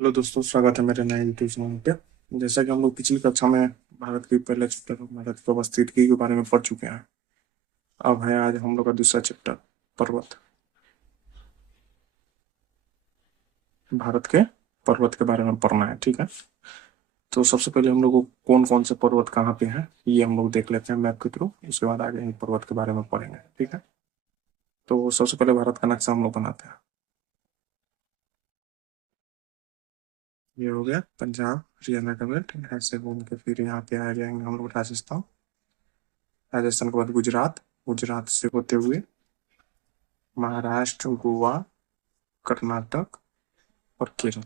Hello दोस्तों, स्वागत है मेरे नए यूट्यूब चैनल पे। जैसा कि हम लोग पिछली कक्षा में भारत के पहले चैप्टर भारत की अवस्थिति के बारे में पढ़ चुके हैं। अब है आज हम लोग का दूसरा चैप्टर, पर्वत। भारत के पर्वत के बारे में पढ़ना है, ठीक है। तो सबसे पहले हम लोग को कौन कौन से पर्वत कहाँ पे हैं ये हम लोग देख लेते हैं मैप के थ्रू। उसके बाद आगे हम पर्वत के बारे में पढ़ेंगे, ठीक है। तो सबसे पहले भारत का नक्शा हम लोग बनाते हैं। ये हो गया पंजाब हरियाणा का बेल्ट, यहाँ से घूम के फिर यहाँ पे आ जाएंगे हम लोग राजस्थान। राजस्थान के बाद गुजरात, गुजरात से होते हुए महाराष्ट्र, गोवा, कर्नाटक और केरल।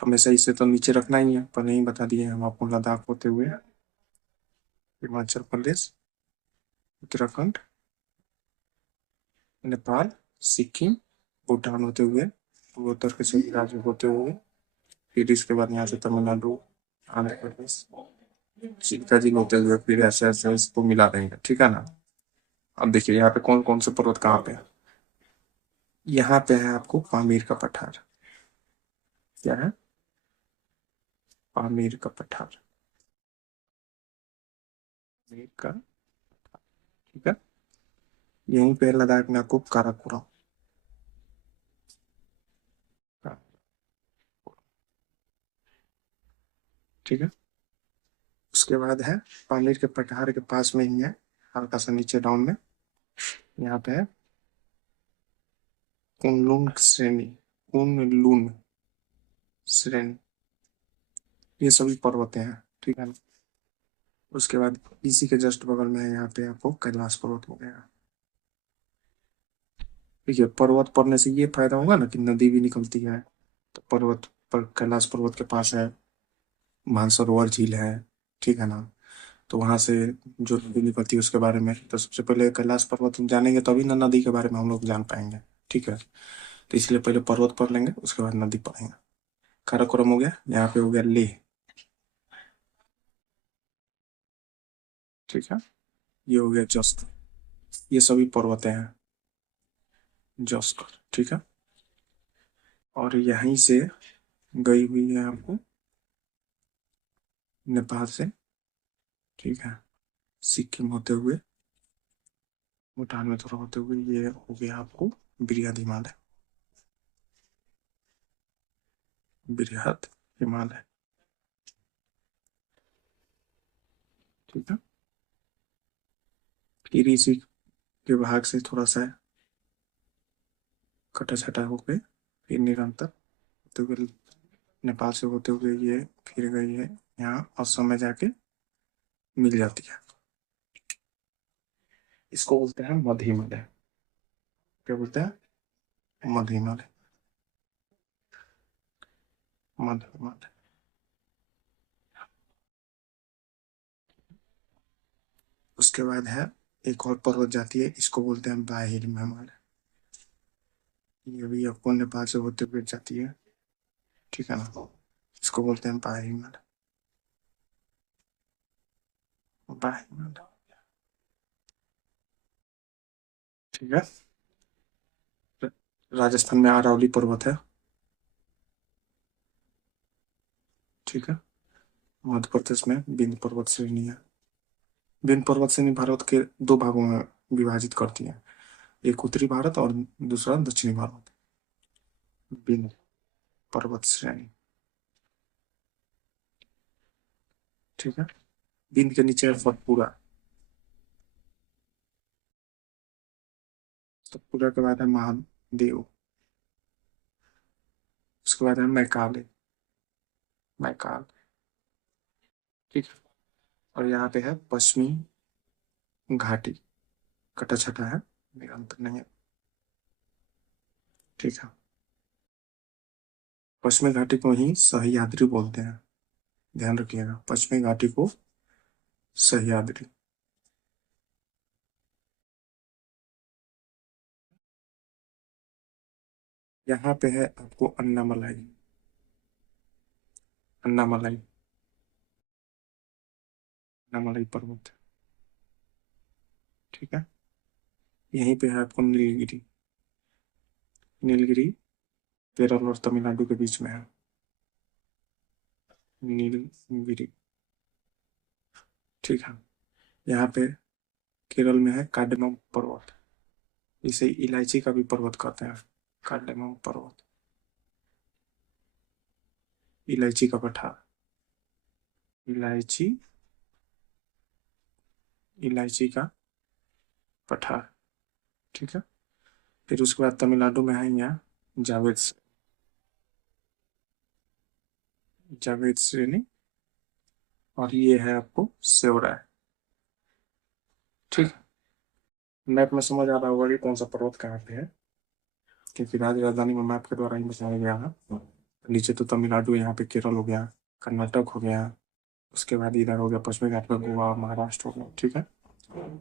हमेशा इसे तो नीचे रखना ही है, पर नहीं बता दिए हम आपको। लद्दाख होते हुए हिमाचल प्रदेश, उत्तराखंड, नेपाल, सिक्किम, भूटान होते हुए पूर्वोत्तर के सभी राज्य होते हुए फिर इसके बाद यहाँ से तमिलनाडु, आंध्र प्रदेश, चिल्का जी होते हुए फिर ऐसे ऐसे इसको मिला देंगे, ठीक है ना। अब देखिए यहाँ पे कौन कौन से पर्वत कहाँ पे है। यहाँ पे है आपको पामीर का पठार। क्या है? पामीर का पठार। पामीर का, ठीक है। यहीं पे लद्दाख में आपको काराकोरम। ठीक है। उसके बाद है पामीर के पठार के पास में ही है, हल्का सा नीचे डाउन में, यहाँ पे है कुनलुन श्रेणी। कुनलुन श्रेणी, ये सभी पर्वत हैं, ठीक है ना। उसके बाद इसी के जस्ट बगल में है यहाँ पे आपको कैलाश पर्वत हो गया। देखिए पर्वत पड़ने से ये फायदा होगा ना कि नदी भी निकलती है। तो पर्वत पर कैलाश पर्वत के पास है मानसरोवर झील है, ठीक है ना। तो वहां से जो नदी निकलती है उसके बारे में तो सबसे पहले कैलाश पर्वत हम जानेंगे तभी ना नदी के बारे में हम लोग जान पाएंगे, ठीक है। तो इसलिए पहले पर्वत पढ़ लेंगे, उसके बाद नदी पढ़ेंगे। काराकोरम हो गया, यहाँ पे हो गया लेह, ठीक है। ये हो गया जस्त, ये सभी पर्वतें हैं जस्त, ठीक है। और यहीं से गई हुई है आपको नेपाल से, ठीक है। सिक्किम होते हुए भूटान में थोड़ा होते हुए ये हो गया आपको बृहद हिमालय। बृहद हिमालय, ठीक है। फिर इसी के भाग से थोड़ा सा कटा छटा होके फिर निरंतर होते हुए नेपाल से होते हुए ये फिर गई है यहाँ असम में जाके मिल जाती है। इसको बोलते हैं मध्य हिमालय। क्या बोलते हैं? मध्य हिमालय, मध्य हिमालय। उसके बाद है एक और पर्वत जाती है, इसको बोलते हैं बाहिर हिमालय। ये भी आपको नेपाल से होते हुए जाती है, ठीक है ना। इसको बोलते हैं बाहिर हिमालय, बाहिर हिमालय, ठीक है। राजस्थान में अरावली पर्वत है, ठीक है। मध्य प्रदेश में विंध्य पर्वत श्रेणी है। विंध्य पर्वत श्रेणी भारत के दो भागों में विभाजित करती है, एक उत्तरी भारत और दूसरा दक्षिणी भारत। विंध्य पर्वत श्रेणी, ठीक है। विंध्य के नीचे है सतपुड़ा। सतपुड़ा के बाद है महादेव। उसके बाद है मैकाले, मैकाल, ठीक है। और यहाँ पे है पश्चिमी घाटी, कटा छटा है, निरंतर नहीं है, ठीक है। पश्चिमी घाटी को ही सह्याद्री बोलते हैं, ध्यान रखिएगा पश्चिमी घाटी को सह्याद्री। यहाँ पे है आपको अन्नामलाई, अन्नामलाई, अन्नामलाई पर्वत, ठीक है। यहीं पे है आपको नीलगिरी। नीलगिरी केरल और तमिलनाडु के बीच में है। नीलगिरी। ठीक है। यहाँ पे केरल में है कार्डेमम पर्वत। इसे इलायची का भी पर्वत कहते हैं। कार्डेमम पर्वत, इलायची का पठार। इलायची, इलायची का पठार। ठीक है। फिर उसके बाद तमिलनाडु में है यहाँ जावेद, जावेद श्रेणी। और ये है आपको सेवराय। ठीक है। मैप में समझ आ रहा होगा कि कौन सा पर्वत कहाँ पे है, क्योंकि राज्य राजधानी में मैप के द्वारा ही बताया गया है। नीचे तो तमिलनाडु, यहाँ पे केरल हो गया, कर्नाटक हो गया, उसके बाद इधर हो गया पश्चिमी घाट में गोवा, महाराष्ट्र हो गया। ठीक है।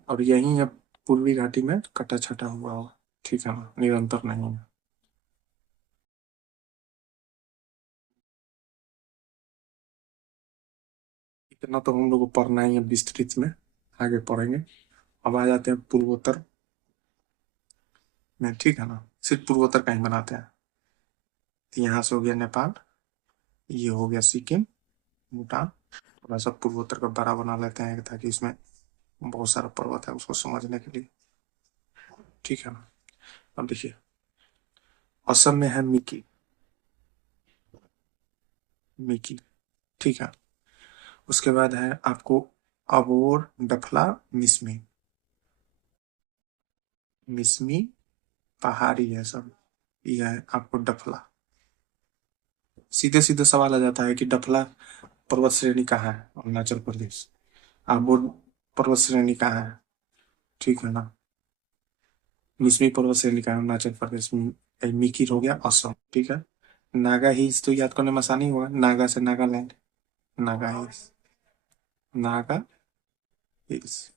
और यही अब पूर्वी घाटी में कटा छटा हुआ हो। ठीक है, निरंतर नहीं है। इतना तो हम लोग को पढ़ना ही है विस्तृत में, आगे पढ़ेंगे। अब आ जाते हैं पूर्वोत्तर में। ठीक है ना, सिर्फ पूर्वोत्तर का ही बनाते हैं। तो यहाँ से हो गया नेपाल, ये हो गया सिक्किम, भूटान। थोड़ा सा पूर्वोत्तर का बड़ा बना लेते हैं ताकि इसमें बहुत सारा पर्वत है उसको समझने के लिए। ठीक है ना। अब देखिए, असम में है मिकी, मिकी। ठीक है। उसके बाद है आपको अबोर, डफला, मिसमी। मिसमी पहाड़ी है सब। यह है आपको डफला। सीधे सीधे सवाल आ जाता है कि डफला पर्वत श्रेणी कहाँ है, अरुणाचल प्रदेश। अबोर पर्वत श्रेणी कहाँ है, ठीक है ना। मिसमी पर्वत श्रेणी कहाँ है, अरुणाचल प्रदेश में। मिकी हो गया असम। ठीक है। नागा हिल्स तो याद करने में आसानी होगा, नागा से नागालैंड। Naga hills, Naga hills.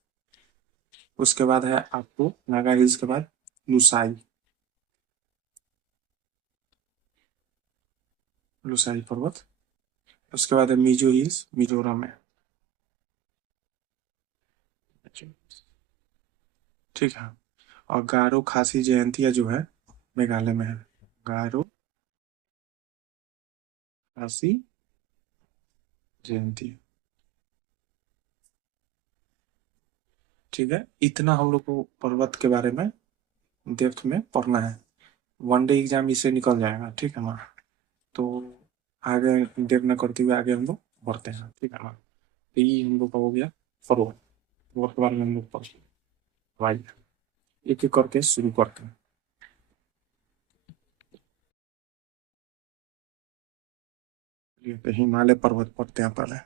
उसके बाद है आपको नागा हिल्स के बाद लुसाई, लुसाई पर्वत। उसके बाद है मिजो हिल्स, मिजोरम में। ठीक है। और गारो खासी जयंतिया जो है मेघालय में है। गारो खासी जयंती। ठीक है। इतना हम लोग को पर्वत के बारे में डेप्थ में पढ़ना है। वन डे एग्जाम इससे निकल जाएगा। ठीक है ना। तो आगे डेप न करते हुए आगे हम लोग बढ़ते हैं। ठीक है ना। तो ये हम लोग का हो गया पर्वत। पर्वत के बारे में हम लोग पढ़, भाई एक एक करके शुरू करते हैं। ये तो हिमालय पर्वत पढ़ते हैं पहले।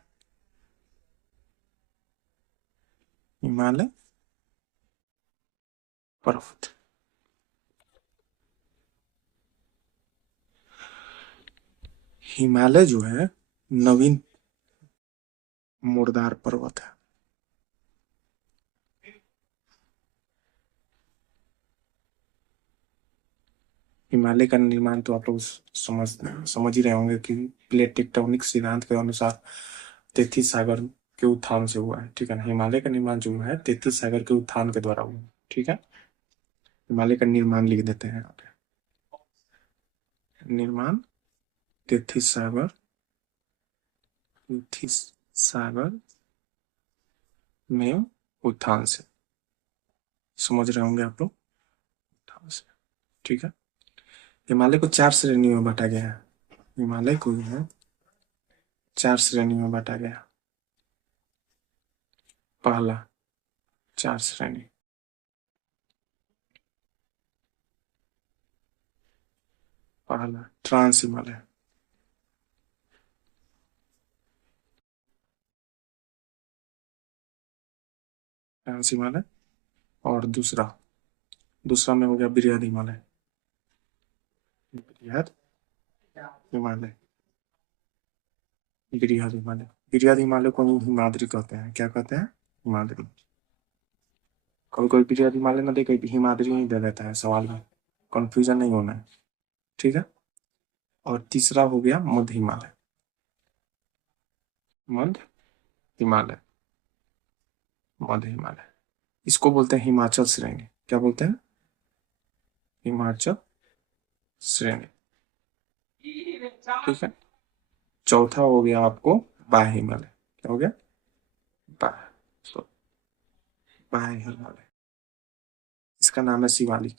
हिमालय पर्वत। हिमालय जो है नवीन मुर्दार पर्वत है। हिमालय का निर्माण तो आप लोग समझ समझ ही रहे होंगे कि प्लेट टेक्टोनिक सिद्धांत के अनुसार 33 सागर के उत्थान से हुआ है। ठीक है ना। हिमालय का निर्माण जो है 33 सागर के उत्थान के द्वारा हुआ है। ठीक है। हिमालय का निर्माण लिख देते हैं यहाँ पे। निर्माण 33 सागर, 33 सागर में उत्थान से। समझ रहे होंगे आप लोग, उत्थान से। ठीक है। हिमालय को 4 श्रेणियों में बांटा गया है। हिमालय को जो है 4 श्रेणी में बांटा गया। पहला 4 श्रेणी, पहला ट्रांस हिमालय। ट्रांस हिमालय। और दूसरा, दूसरा में हो गया बृहद हिमालय। बृहद हिमालय, बृहद हिमालय। बृहद हिमालय को हम हिमाद्री कहते हैं। क्या कहते हैं, हिमाद्री। कोई कोई बृहद हिमालय ना दे, कोई हिमाद्री ही दे देता है सवाल में। कंफ्यूजन नहीं होना है। ठीक है। और तीसरा हो गया मध्य हिमालय। मध्य हिमालय, मध्य हिमालय। इसको बोलते हैं हिमाचल श्रेणी। क्या बोलते हैं, हिमाचल श्रेणी। ठीक है। चौथा हो गया आपको बाह्य हिमालय। क्या हो गया? बाह्य। तो बाह्य हिमालय, इसका नाम है शिवालिक।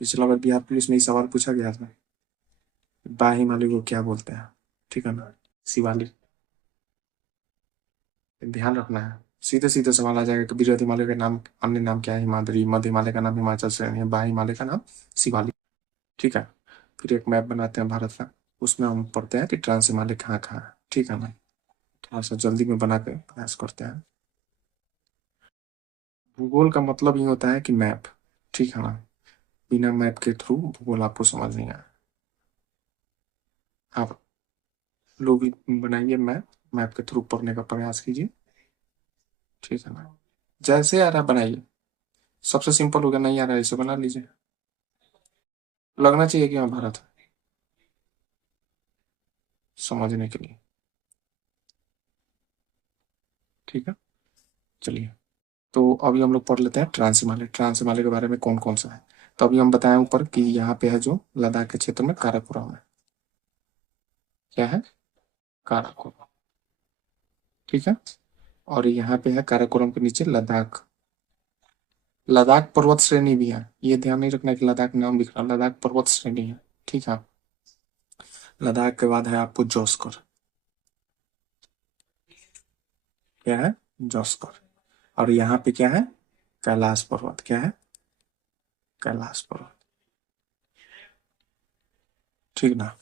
पिछला बार बिहार पुलिस में ये सवाल पूछा गया था, बाह्य हिमालय को क्या बोलते हैं, ठीक है ना? शिवालिक। ध्यान रखना है, सीधे सीधे सवाल आ जाएगा कि बृहद हिमालय का नाम, अन्य नाम क्या है? हिमाद्री। मध्य हिमालय का नाम हिमाचल श्रेणी है। बाह्य हिमालय का नाम शिवालिक। ठीक है। फिर एक मैप बनाते हैं भारत का, उसमें हम पढ़ते हैं कि ट्रांस हिमालय कहाँ कहाँ है। ठीक है ना? थोड़ा सा जल्दी में बना के प्रयास करते हैं। भूगोल का मतलब ये होता है कि मैप, ठीक है ना? बिना मैप के थ्रू भूगोल आपको समझ नहीं आया। आप लोग भी बनाइए मैप, मैप के थ्रू पढ़ने का प्रयास कीजिए। ठीक है ना? जैसे आ रहा है बनाइए। सबसे सिंपल होगा, नहीं आ रहा है इसे बना लीजिए। लगना चाहिए कि हाँ भारत है, समझने के लिए। ठीक है, चलिए। तो अभी हम लोग पढ़ लेते हैं ट्रांस हिमालय। ट्रांस हिमालय के बारे में कौन कौन सा है। तो अभी हम बताएं ऊपर कि यहाँ पे है जो लद्दाख के क्षेत्र में काराकोरम है। क्या है? काराकोरम। ठीक है। और यहाँ पे है काराकोरम के नीचे लद्दाख। लद्दाख पर्वत श्रेणी भी है, ये ध्यान नहीं रखना कि लद्दाख नाम लिख रहा, लद्दाख पर्वत श्रेणी है। ठीक है। लद्दाख के बाद है आपको जोस्कर। क्या है? जोस्कर। और यहाँ पे क्या है? कैलाश पर्वत। क्या है? कैलाश पर्वत। ठीक ना?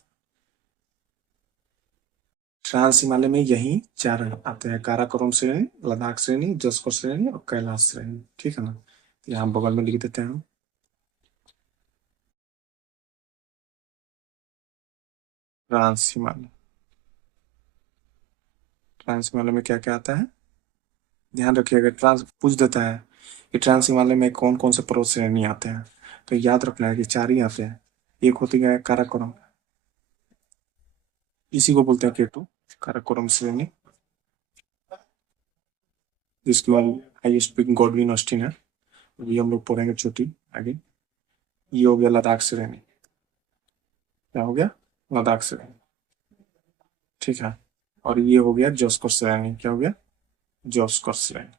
ट्रांस हिमालय में यही चार आते हैं, काराकोरम श्रेणी, लद्दाख श्रेणी, जोस्कर श्रेणी और कैलाश श्रेणी। ठीक है ना? यहाँ बगल में लिख देते हैं हम। ट्रांस हिमालय, ट्रांस हिमालय में क्या क्या आता है? ध्यान रखिएगा, ट्रांस पूछ देता है कि ट्रांस हिमालय में कौन कौन से पर्वत श्रेणी आते हैं। तो याद रखना है कि चार ही आते हैं। एक होती है काराकोरम, इसी को बोलते हैं केटू, काराकोरम श्रेणी, जिसके बाद हाईएस्ट पीक गॉडविन ऑस्टिन है, अभी हम लोग पढ़ेंगे छोटी आगे। ये हो गया लद्दाख श्रेणी। क्या हो गया? लद्दाख श्रेणी। ठीक है। और ये हो गया जोस्कर श्रेणी। क्या हो गया? जोस्कर श्रेणी।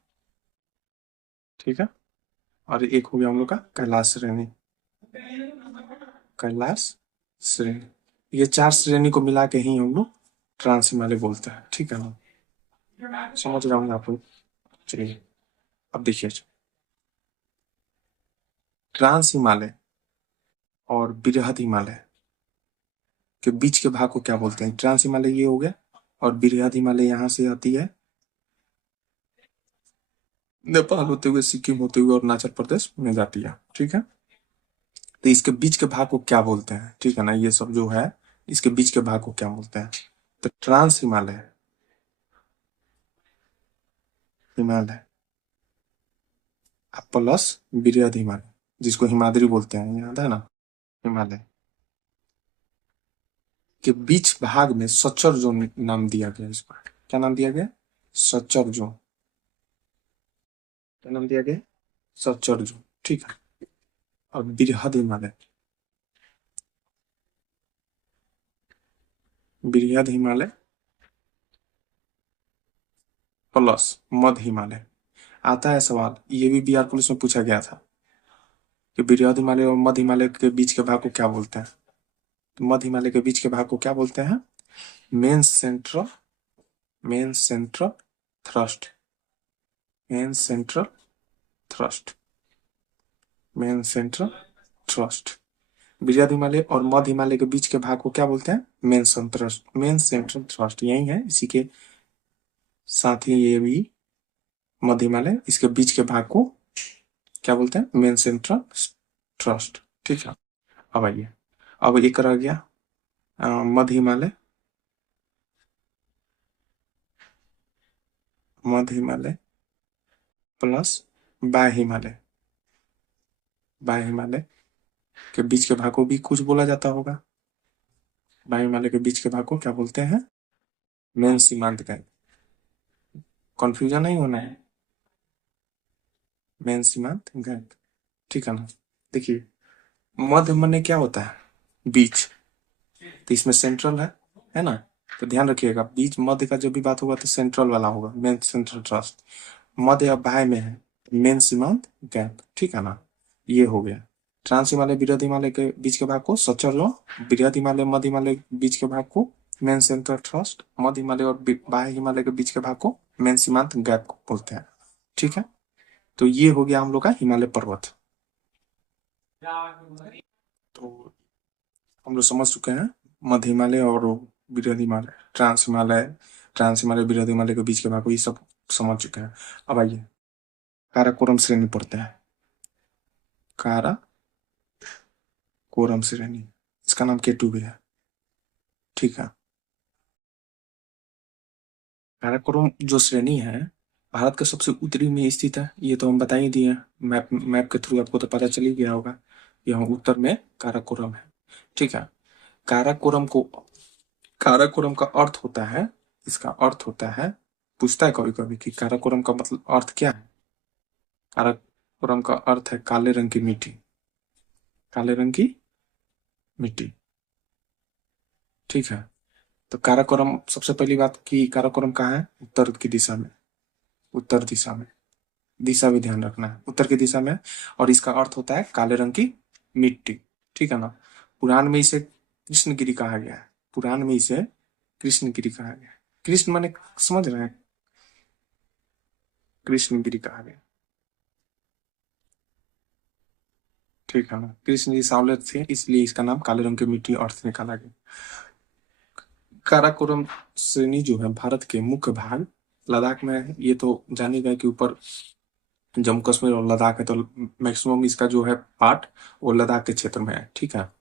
ठीक है। और एक हो गया हम लोग का कैलाश श्रेणी। कैलाश श्रेणी। ये चार श्रेणी को मिला के ही हम लोग ट्रांस हिमालय बोलते हैं। ठीक है ना? समझ रहा हूँ आप लोग। चलिए, अब देखिए, ट्रांस हिमालय और बृहद हिमालय के बीच के भाग को क्या बोलते हैं? ट्रांस हिमालय ये हो गया, और बृहद हिमालय यहाँ से आती है नेपाल होते हुए, सिक्किम होते हुए और अरुणाचल प्रदेश में जाती है। ठीक है। तो इसके बीच के भाग को क्या बोलते हैं? ठीक है ना? ये सब जो है, इसके बीच के भाग को क्या बोलते हैं? तो ट्रांस हिमालय, हिमालय प्लस बृहद हिमालय, जिसको हिमाद्री बोलते हैं, याद है ना? हिमालय के बीच भाग में सच्चर जोन नाम दिया गया इसको। क्या नाम दिया गया? सच्चर जोन। क्या नाम दिया गया? सच्चर जोन। ठीक है। और बृहद हिमालय, बृहद हिमालय प्लस मध्य हिमालय। आता है सवाल, ये भी बिहार पुलिस में पूछा गया था कि बृहद हिमालय और मध्य हिमालय के बीच के भाग को क्या बोलते हैं? तो मध्य हिमालय के बीच के भाग को क्या बोलते हैं? Main central, main central thrust, main central thrust, main central thrust. बृहद हिमालय और मध्य हिमालय के बीच के भाग को क्या बोलते हैं? Main central, main central thrust यही है। इसी के साथ ही ये भी मध्य हिमालय, इसके बीच के भाग को क्या बोलते हैं? Main central thrust. ठीक है। अब आइए, अब एक रह गया मध्य हिमालय, मध्य हिमालय प्लस बाह्य हिमालय। बाह्य हिमालय के बीच के भाग को भी कुछ बोला जाता होगा। बाह्य हिमालय के बीच के भाग को क्या बोलते हैं? मेन सीमांत का। कंफ्यूजन नहीं होना है, मेन सीमांत गैप। ठीक है ना? देखिए, मध्य माने क्या होता है? बीच। तो इसमें सेंट्रल है ना। तो ध्यान रखिएगा, बीच मध्य का जब भी बात होगा तो सेंट्रल वाला होगा, मेन सेंट्रल ट्रस्ट। मध्य अब बाह्य में है, मेन सीमांत गैप, ठीक है ना। ये हो गया। ट्रांस हिमालय बृहद हिमालय के बीच के भाग को सचर जोन, बृहद हिमालय मध्य हिमालय बीच के भाग को मेन सेंट्रल ट्रस्ट, मध्य हिमालय और बाह्य हिमालय के बीच के भाग को मेन सीमांत गैप को बोलते हैं, ठीक है। तो ये हो गया हम लोग का हिमालय पर्वत। तो हम लोग समझ चुके हैं मध्य हिमालय और बृहद हिमालय, ट्रांस हिमालय बृहद हिमालय के बीच के भाग को, ये सब समझ चुके हैं। अब आइए काराकोरम श्रेणी पढ़ते हैं। काराकोरम श्रेणी, इसका नाम केटू भी है, ठीक है। काराकोरम जो श्रेणी है भारत के सबसे उत्तरी में स्थित है, ये तो हम बता ही दिए, मैप मैप के थ्रू आपको तो पता चल ही गया होगा। यहाँ उत्तर में काराकोरम है, ठीक है। काराकोरम को, काराकोरम का अर्थ होता है, इसका अर्थ होता है, पूछता है कभी कभी कि काराकोरम का मतलब अर्थ क्या है। काराकोरम का अर्थ है काले रंग की मिट्टी, काले रंग की मिट्टी, ठीक है। तो काराकोरम, सबसे पहली बात कि काराकोरम कहाँ है, उत्तर की दिशा में, उत्तर दिशा में, दिशा भी ध्यान रखना है, उत्तर की दिशा में। और इसका अर्थ होता है काले रंग की मिट्टी, ठीक है ना। पुराण में इसे कृष्णगिरी कहा गया है, पुराण में इसे कृष्णगिरी कहा गया है। कृष्ण माने, समझ रहे हैं, कृष्णगिरी कहा गया, ठीक है ना। कृष्ण जी सांवले थे, इसलिए इसका नाम काले रंग की मिट्टी अर्थ निकाला गया। काराकोरम श्रेणी जो है भारत के मुख्य भाग लद्दाख में है। ये तो जान ही गए कि ऊपर जम्मू कश्मीर और लद्दाख है, तो मैक्सिमम इसका जो है पार्ट वो लद्दाख के क्षेत्र में है, ठीक है।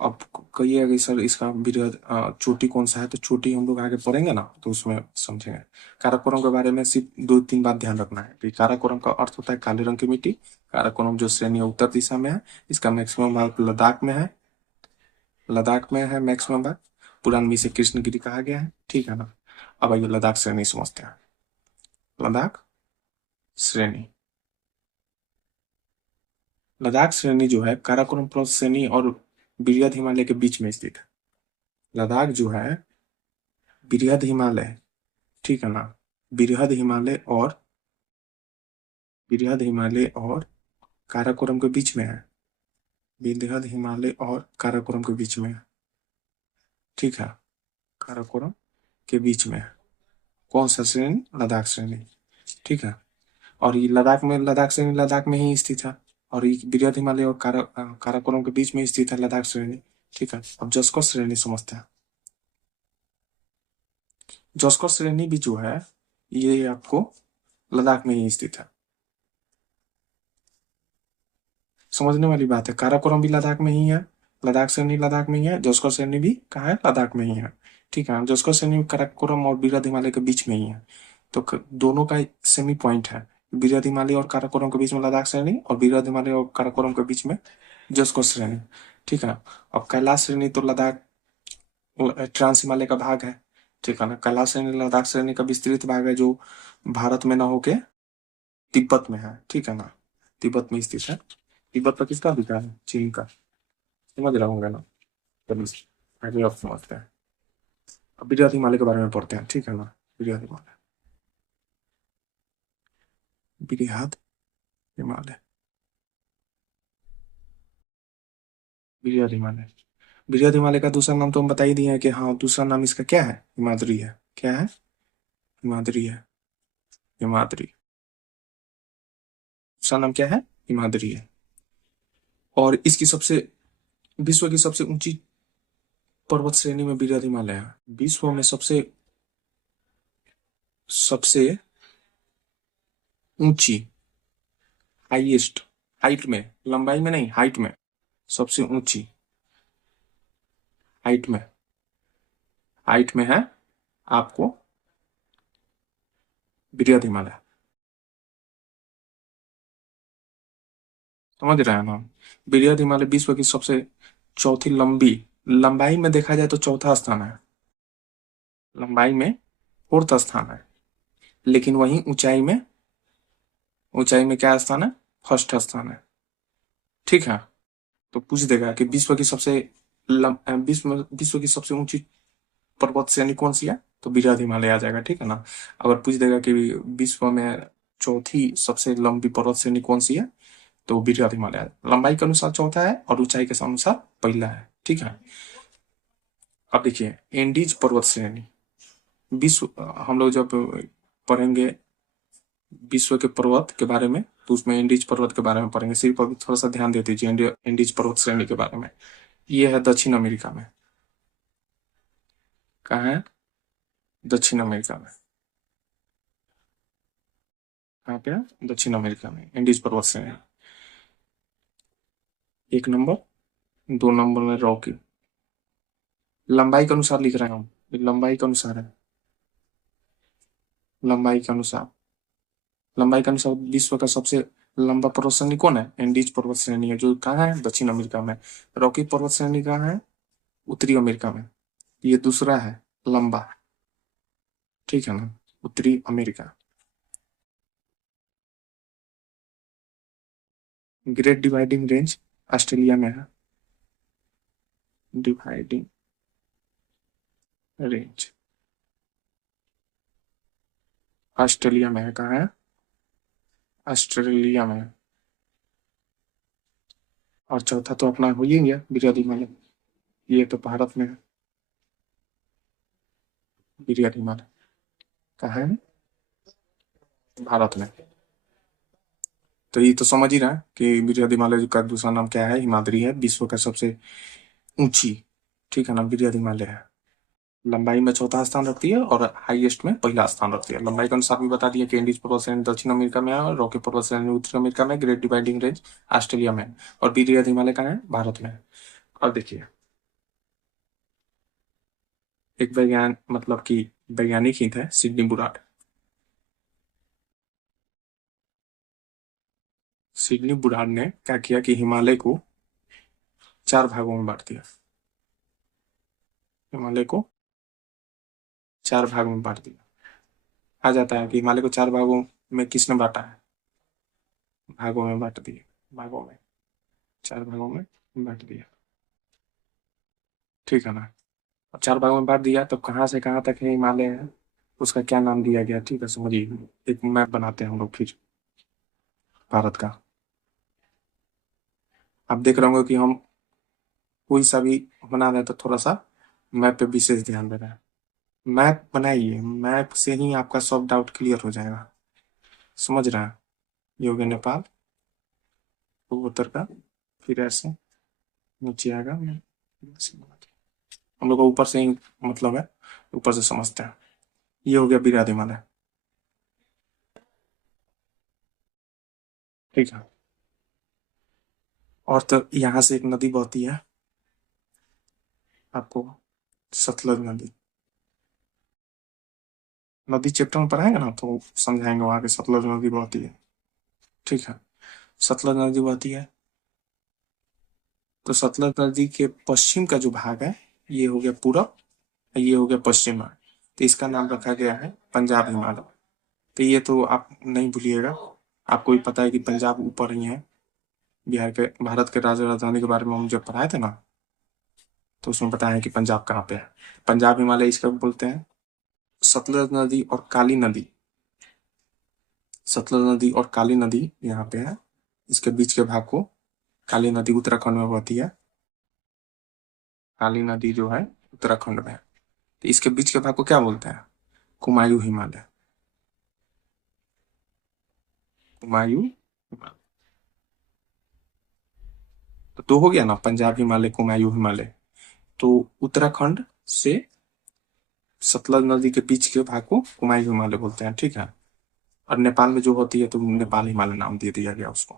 अब कहिएगा कि सर इसका वृहद चोटी कौन सा है, तो चोटी हम लोग आगे पढ़ेंगे ना तो उसमें समझेंगे। काराकोरम के बारे में सिर्फ दो तीन बात ध्यान रखना है कि काराकोरम का अर्थ होता है काले रंग की मिट्टी। काराकोरम जो श्रेणी है उत्तर दिशा में है, इसका मैक्सिमम भाग लद्दाख में है, लद्दाख में है मैक्सिमम भाग। पुराण में इसे कृष्णगिरी कहा गया है, ठीक है ना। अब आइए लद्दाख श्रेणी समझते हैं। लद्दाख श्रेणी, लद्दाख श्रेणी जो है काराकोरम पर्वत श्रेणी और बृहद हिमालय के बीच में स्थित है। लद्दाख जो है बृहद हिमालय, ठीक है ना, बृहद हिमालय और, बृहद हिमालय और काराकोरम के बीच में है, बृहद हिमालय और काराकोरम के बीच में है, ठीक है। काराकोरम के बीच में है कौन सा श्रेणी, लद्दाख श्रेणी, ठीक है। और ये लद्दाख में, लद्दाख श्रेणी लद्दाख में ही स्थित है, और ये बृहद हिमालय और काराकोरम के बीच में स्थित है लद्दाख श्रेणी, ठीक है। अब जस्कर श्रेणी समझते हैं। जस्कर श्रेणी भी जो है ये आपको लद्दाख में ही स्थित है, समझने वाली बात है। काराकोरम भी लद्दाख में ही है, लद्दाख श्रेणी लद्दाख में ही है, जस्कर श्रेणी भी कहाँ है, लद्दाख में ही है, ठीक है। जस्कर श्रेणी काराकोरम और बृहद हिमालय के बीच में ही है, तो दोनों का सेमी पॉइंट है। बृहद हिमालय और काराकोरम के बीच में लद्दाख श्रेणी, और बृहद हिमालय और काराकोरम के बीच में जस्कर श्रेणी, ठीक है। अब कैलाश श्रेणी तो लद्दाख ट्रांस हिमालय का भाग है, ठीक है ना। कैलाश श्रेणी लद्दाख श्रेणी का विस्तृत भाग है जो भारत में न होके तिब्बत में है, ठीक है ना, तिब्बत में स्थित है। तिब्बत पर किसका अधिकार है, चीन का, समझ रहा होंगे ना। चलिए आगे आप समझते हैं। अब बृहद हिमालय के बारे में पढ़ते हैं, ठीक है ना। बृहद हिमालय, बृहद हिमालय, बृहद हिमालय, बृहद हिमालय का दूसरा नाम तो हम बता ही दिए हैं कि हाँ, दूसरा नाम इसका क्या है, हिमाद्री है। क्या है, हिमाद्री है, हिमाद्री, दूसरा नाम क्या है, हिमाद्री है। और इसकी सबसे, विश्व की सबसे ऊंची पर्वत श्रेणी में बृहद हिमालय है। विश्व में सबसे, सबसे ऊंची, हाईएस्ट, हाइट में, लंबाई में नहीं, हाइट में, सबसे ऊंची, हाइट में, हाइट में है आपको बृहद हिमालय, समझ रहे हैं ना। बृहद हिमालय विश्व की सबसे चौथी लंबी, लंबाई में देखा जाए तो चौथा स्थान है, लंबाई में फोर्थ स्थान है, लेकिन वहीं ऊंचाई में, ऊंचाई में क्या स्थान है, फर्स्ट स्थान है, ठीक है। तो पूछ देगा कि विश्व की सबसे विश्व की सबसे ऊंची पर्वत श्रेणी कौन सी है? तो बृहद हिमालय आ जाएगा, ठीक है ना। अगर पूछ देगा कि विश्व में चौथी सबसे लंबी पर्वत श्रेणी कौन सी है, तो बृहद हिमालय लंबाई के अनुसार चौथा है और ऊंचाई के अनुसार पहला है, ठीक है। अब देखिए एंडीज पर्वत श्रेणी, विश्व हम लोग जब पढ़ेंगे विश्व के पर्वत के बारे में तो उसमें इंडीज पर्वत के बारे में पढ़ेंगे। सिर्फ अभी थोड़ा सा ध्यान दे दीजिए इंडीज पर्वत श्रेणी के बारे में। ये है दक्षिण अमेरिका में। कहाँ है? दक्षिण अमेरिका में। कहाँ पे है? दक्षिण अमेरिका में इंडीज पर्वत श्रेणी। एक नंबर। दो नंबर में रॉकी। लंबाई के अनुसार लिख रहे हैं हम, लंबाई के अनुसार है। लंबाई के अनुसार, लंबाई के अनुसार विश्व का सबसे लंबा पर्वत श्रेणी कौन है? एंडीज पर्वत श्रेणी है, जो कहाँ है? दक्षिण अमेरिका में। रॉकी पर्वत श्रेणी कहाँ है? उत्तरी अमेरिका में। ये दूसरा है लंबा, ठीक है ना, उत्तरी America. Great dividing range Australia में है। डिवाइडिंग रेंज ऑस्ट्रेलिया में है। कहाँ है? ऑस्ट्रेलिया में है। और चौथा तो अपना हो ही गया बृहद हिमालय, ये तो भारत में है। बृहद हिमालय कहाँ है? भारत में। तो ये तो समझ ही रहा है कि बृहद हिमालय का दूसरा नाम क्या है? हिमाद्री है, विश्व का सबसे ऊंची, ठीक है ना, बृहद हिमालय है। लंबाई में चौथा स्थान रखती है और हाईएस्ट में पहला स्थान रखती है। लंबाई के अनुसार भी बता दिया कि एंडीज पर्वत श्रेणी दक्षिण अमेरिका में है और रॉकी पर्वत श्रेणी उत्तरी अमेरिका में, ग्रेट डिवाइडिंग रेंज ऑस्ट्रेलिया में है और बृहद हिमालय कहाँ है? भारत में है। और देखिए एक मतलब कि वैज्ञानिक ही थे सिडनी बुराड। सिडनी बुराड ने क्या किया कि हिमालय को चार भागों में बांट दिया। हिमालय को चार भाग में बांट दिया। आ जाता है कि हिमालय को चार भागों में किसने बांटा है? भागों में बांट दिए, भागों में, चार भागों में बांट दिया, ठीक है ना। और चार भागों में बांट दिया तो कहाँ से कहाँ तक है हिमालय है, उसका क्या नाम दिया गया, ठीक है, समझिए। एक मैप बनाते हैं हम लोग फिर भारत का। आप देख रहे होंगे कि हम कोई सा भी बना रहे हैं तो थोड़ा सा मैप पे विशेष ध्यान दे रहे हैं। मैप बनाइए, मैप से ही आपका सब डाउट क्लियर हो जाएगा, समझ रहे हैं। ये हो गया नेपाल, उत्तर का, फिर ऐसे नीचे आएगा। हम लोग को ऊपर से ही मतलब है, ऊपर से समझते हैं। ये हो गया बिराद हिमालय, ठीक है। और तो यहाँ से एक नदी बहती है आपको, सतलज नदी। नदी चैप्टर में पढ़ाएंगे ना तो समझाएंगे वहां के, सतलज नदी बहती है, ठीक है। सतलज नदी बहती है तो सतलज नदी के पश्चिम का जो भाग है ये हो गया पूरब, ये हो गया पश्चिम भाग, तो इसका नाम रखा गया है पंजाब हिमालय। तो ये तो आप नहीं भूलिएगा, आपको भी पता है कि पंजाब ऊपर ही है। बिहार के, भारत के राजधानी के बारे में हम जब पढ़ाए थे ना तो उसमें बताया है कि पंजाब कहाँ पे है। पंजाब हिमालय इसका बोलते हैं। सतलज नदी और काली नदी, सतलज नदी और काली नदी यहाँ पे है। इसके बीच के भाग को, काली नदी उत्तराखंड में बहती है, काली नदी जो है उत्तराखंड में है। तो इसके बीच के भाग को क्या बोलते हैं? कुमायूं हिमालय। कुमायूं हिमालय। तो दो हो गया ना, पंजाब हिमालय, कुमायूं हिमालय। तो उत्तराखंड से सतलज नदी के बीच के भाग को कुमायूं हिमालय बोलते हैं, ठीक है। और नेपाल में जो होती है तो नेपाल हिमालय नाम दे दिया गया उसको।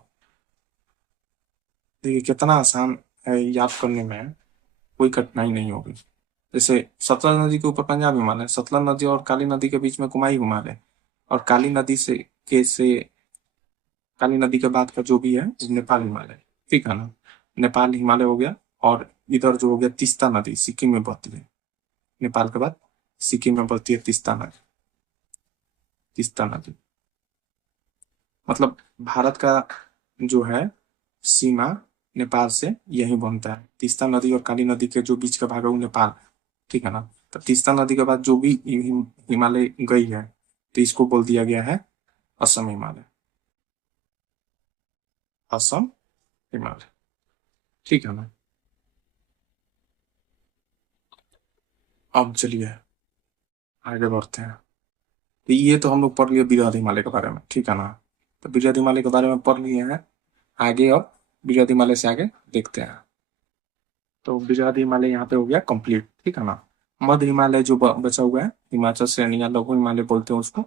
देखिए कितना आसान है, याद करने में कोई कठिनाई नहीं होगी। जैसे सतलज नदी के ऊपर पंजाब हिमालय, सतलज नदी और काली नदी के बीच में कुमायूं हिमालय, और काली नदी से काली नदी के बाद का जो भी है नेपाल हिमालय, ठीक है ना। नेपाल हिमालय हो गया। और इधर जो हो गया तीस्ता नदी, सिक्किम में बहती है। नेपाल के बाद सिक्किम में बहती है तीस्ता नदी। तीस्ता नदी मतलब भारत का जो है सीमा नेपाल से यहीं बनता है। तीस्ता नदी और काली नदी के जो बीच का भाग है वो नेपाल, ठीक है ना। तो तीस्ता नदी के बाद जो भी हिमालय गई है तो इसको बोल दिया गया है असम हिमालय। असम हिमालय, ठीक है ना। अब चलिए आगे बढ़ते हैं। तो ये तो हम लोग पढ़ लिए बृहद हिमालय के बारे में, ठीक है ना। तो बृहद हिमालय के बारे में पढ़ लिए हैं। आगे अब बृहद हिमालय से आगे देखते हैं। तो बृहद हिमालय यहाँ पे हो गया कंप्लीट, ठीक है ना। मध्य हिमालय जो बचा हुआ है, हिमाचल श्रेणी या लघु हिमालय बोलते हैं उसको,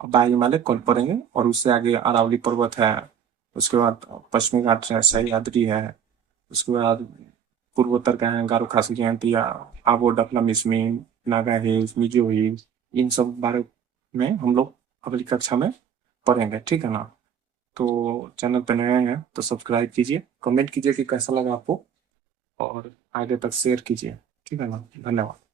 बाह्य हिमालय कल पढ़ेंगे। और उससे आगे अरावली पर्वत है, उसके बाद पश्चिमी घाट है, सह्याद्री है, उसके बाद पूर्वोत्तर का है गारो खासी जयंतिया, आबो डकलम इसमें, नागा हिल्स, मिजो हिल्स। इन सब बारे में हम लोग अगली कक्षा में पढ़ेंगे, ठीक है ना। तो चैनल पे नए हैं तो सब्सक्राइब कीजिए, कमेंट कीजिए कि कैसा लगा आपको, और आगे तक शेयर कीजिए, ठीक है ना। धन्यवाद।